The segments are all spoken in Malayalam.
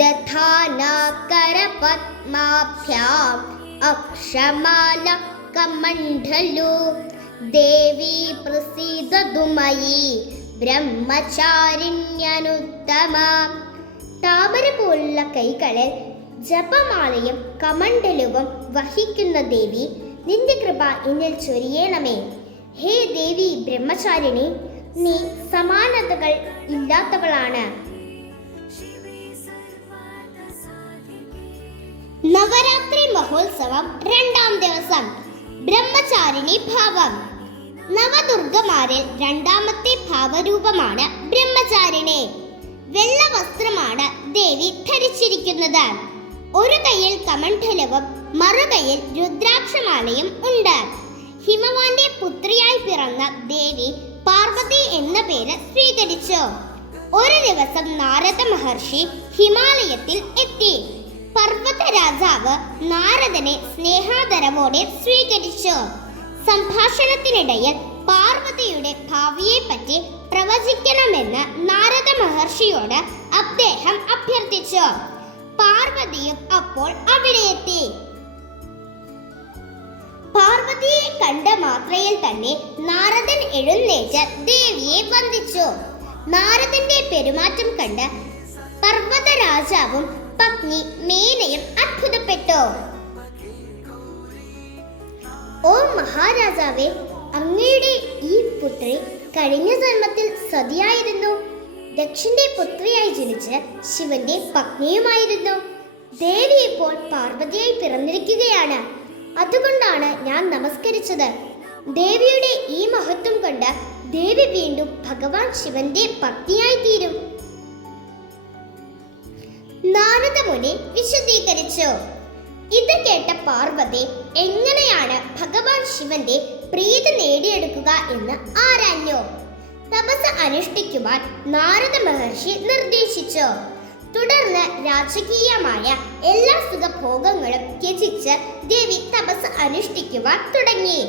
ദധാനാകരപത്മാഭ്യാം അക്ഷമാല കമണ്ഡലു ദേവി പ്രസീദതു മയി ബ്രഹ്മചാരിണ്യനുത്തമ. താമര പോലുള്ള കൈകളിൽ ജപമാലയും കമണ്ഡലുവും വഹിക്കുന്ന ദേവി, നിന്റെ കൃപ എന്നിൽ ചൊരിയണമേ. ഹേ ദേവി ബ്രഹ്മചാരിണി, നീ സമാനതകൾ ഇല്ലാത്തവളാണ്. നവരാത്രി മഹോത്സവം രണ്ടാം ദിവസം. ബ്രഹ്മചാരിണി ഭാവം. നവദുർഗമാരിൽ രണ്ടാമത്തെ ഭാവരൂപമാണ് ബ്രഹ്മചാരിണി. വെള്ള വസ്ത്രമാണ് ദേവി ധരിച്ചിരിക്കുന്നത്. ഒരു കൈയിൽ കമണ്ഡലവും മറുകൈയിൽ രുദ്രാക്ഷമാലയും ഉണ്ട്. ഹിമവാന്റെ പുത്രിയായി പിറന്ന ദേവി പാർവതി എന്ന പേര് സ്വീകരിച്ചു. ഒരു ദിവസം നാരദ മഹർഷി ഹിമാലയത്തിൽ എത്തി. പർവ്വത രാജാവ് നാരദനെ സ്നേഹാദരവോടെ സ്വീകരിച്ചു. സംഭാഷണത്തിനിടയിൽ പാർവതിയുടെ ഭാവിയെ പറ്റി പ്രവചിക്കണമെന്ന് നാരദ മഹർഷിയോട് അദ്ദേഹം അഭ്യർത്ഥിച്ചു. പാർവതിയും അപ്പോൾ അവിടെ എത്തി. പാർവതിയെ കണ്ട മാത്രയിൽ തന്നെ നാരദൻ എഴുന്നേറ്റ് ദേവിയെ വന്ദിച്ചു. നാരദന്റെ പെരുമാറ്റം കണ്ട് പർവ്വത രാജാവും പത്നി മേനയും അത്ഭുതപ്പെട്ടു. ഓ മഹാരാജാവേ, അങ്ങയുടെ ഈ പുത്രി കഴിഞ്ഞ ജന്മത്തിൽ സതിയായിരുന്നു. ദക്ഷന്റെ പുത്രിയായി ജനിച്ച് ശിവന്റെ പത്നിയുമായിരുന്നു. ദേവി ഇപ്പോൾ പാർവതിയായി പിറന്നിരിക്കുകയാണ്. അതുകൊണ്ടാണ് ഞാൻ നമസ്കരിച്ചത്. ദേവിയുടെ ഈ മഹത്വം കണ്ട് ദേവി വീണ്ടും ഭഗവാൻ ശിവന്റെ പത്നിയായി തീരും. നാരദ മുനി വിശദീകരിച്ചു. ഇത് കേട്ട പാർവതി എങ്ങനെയാണ് ഭഗവാൻ ശിവന്റെ പ്രീതി നേടിയെടുക്കുക എന്ന് ആരാഞ്ഞു. തപസ് അനുഷ്ഠിക്കുവാൻ നാരദ മഹർഷി നിർദ്ദേശിച്ചു. തുടർന്ന് രാജകീയമായ എല്ലാ സുഖഭോഗങ്ങളും ത്യജിച്ച് ദേവി തപസ് അനുഷ്ഠിക്കുവാൻ തുടങ്ങി.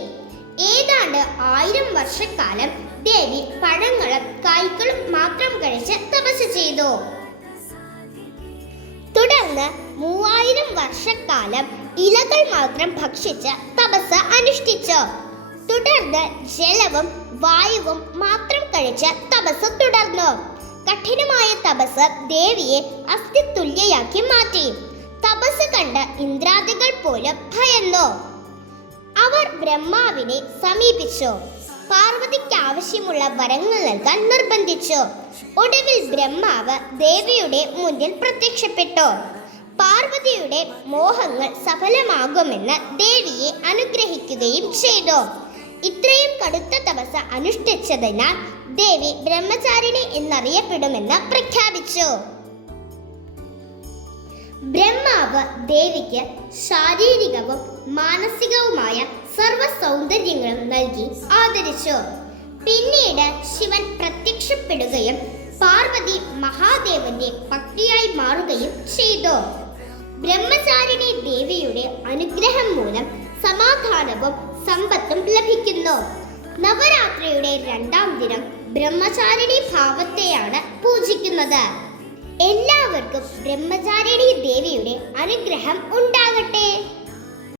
ഏതാണ്ട് 1000 വർഷക്കാലം ദേവി പഴങ്ങളും കായ്കളും മാത്രം കഴിച്ച് തപസ് ചെയ്തു. തുടർന്ന് 3000 വർഷക്കാലം ഇലകൾ മാത്രം ഭക്ഷിച്ച് തപസ് അനുഷ്ഠിച്ചു. തുടർന്ന് ജലവും വായുവും മാത്രം കഴിച്ച് തപസ് തുടർന്നു. കഠിനമായ തപസ് ദേവിയെ അസ്ഥിതുല്യയാക്കി മാറ്റി. തപസ് കണ്ട് ഇന്ദ്രാദികൾ പോലും ഭയന്നു. അവർ ബ്രഹ്മാവിനെ സമീപിച്ചു. പാർവതിക്ക് ആവശ്യമുള്ള വരങ്ങൾ നൽകാൻ നിർബന്ധിച്ചു. ഒടുവിൽ ബ്രഹ്മാവ് ദേവിയുടെ മുന്നിൽ പ്രത്യക്ഷപ്പെട്ടു. പാർവതിയുടെ മോഹങ്ങൾ സഫലമാകുമെന്ന് ദേവിയെ അനുഗ്രഹിക്കുകയും ചെയ്തു. ഇത്രയും കടുത്ത തപസ് അനുഷ്ഠിച്ചതിനാൽ ദേവി ബ്രഹ്മചാരിണി എന്നറിയപ്പെടുമെന്ന് പ്രഖ്യാപിച്ചു. ബ്രഹ്മാവ് ദേവിക്ക് ശാരീരികവും മാനസികവുമായ സർവ്വ സൗന്ദര്യങ്ങളും നൽകി ആദരിച്ചു. പിന്നീട് ശിവൻ പ്രത്യക്ഷപ്പെടുകയും പാർവതി മഹാദേവന്റെ പത്നിയായി മാറുകയും ചെയ്തു. ബ്രഹ്മചാരിണി ദേവിയുടെ അനുഗ്രഹം മൂലം സമാധാനവും സമ്പത്തും ലഭിക്കുന്നു. നവരാത്രിയുടെ രണ്ടാം ദിനം ബ്രഹ്മചാരിണി ഭാവത്തെയാണ് പൂജിക്കുന്നത്. എല്ലാവർക്കും ബ്രഹ്മചാരിണി ദേവിയുടെ അനുഗ്രഹം ഉണ്ടാകട്ടെ.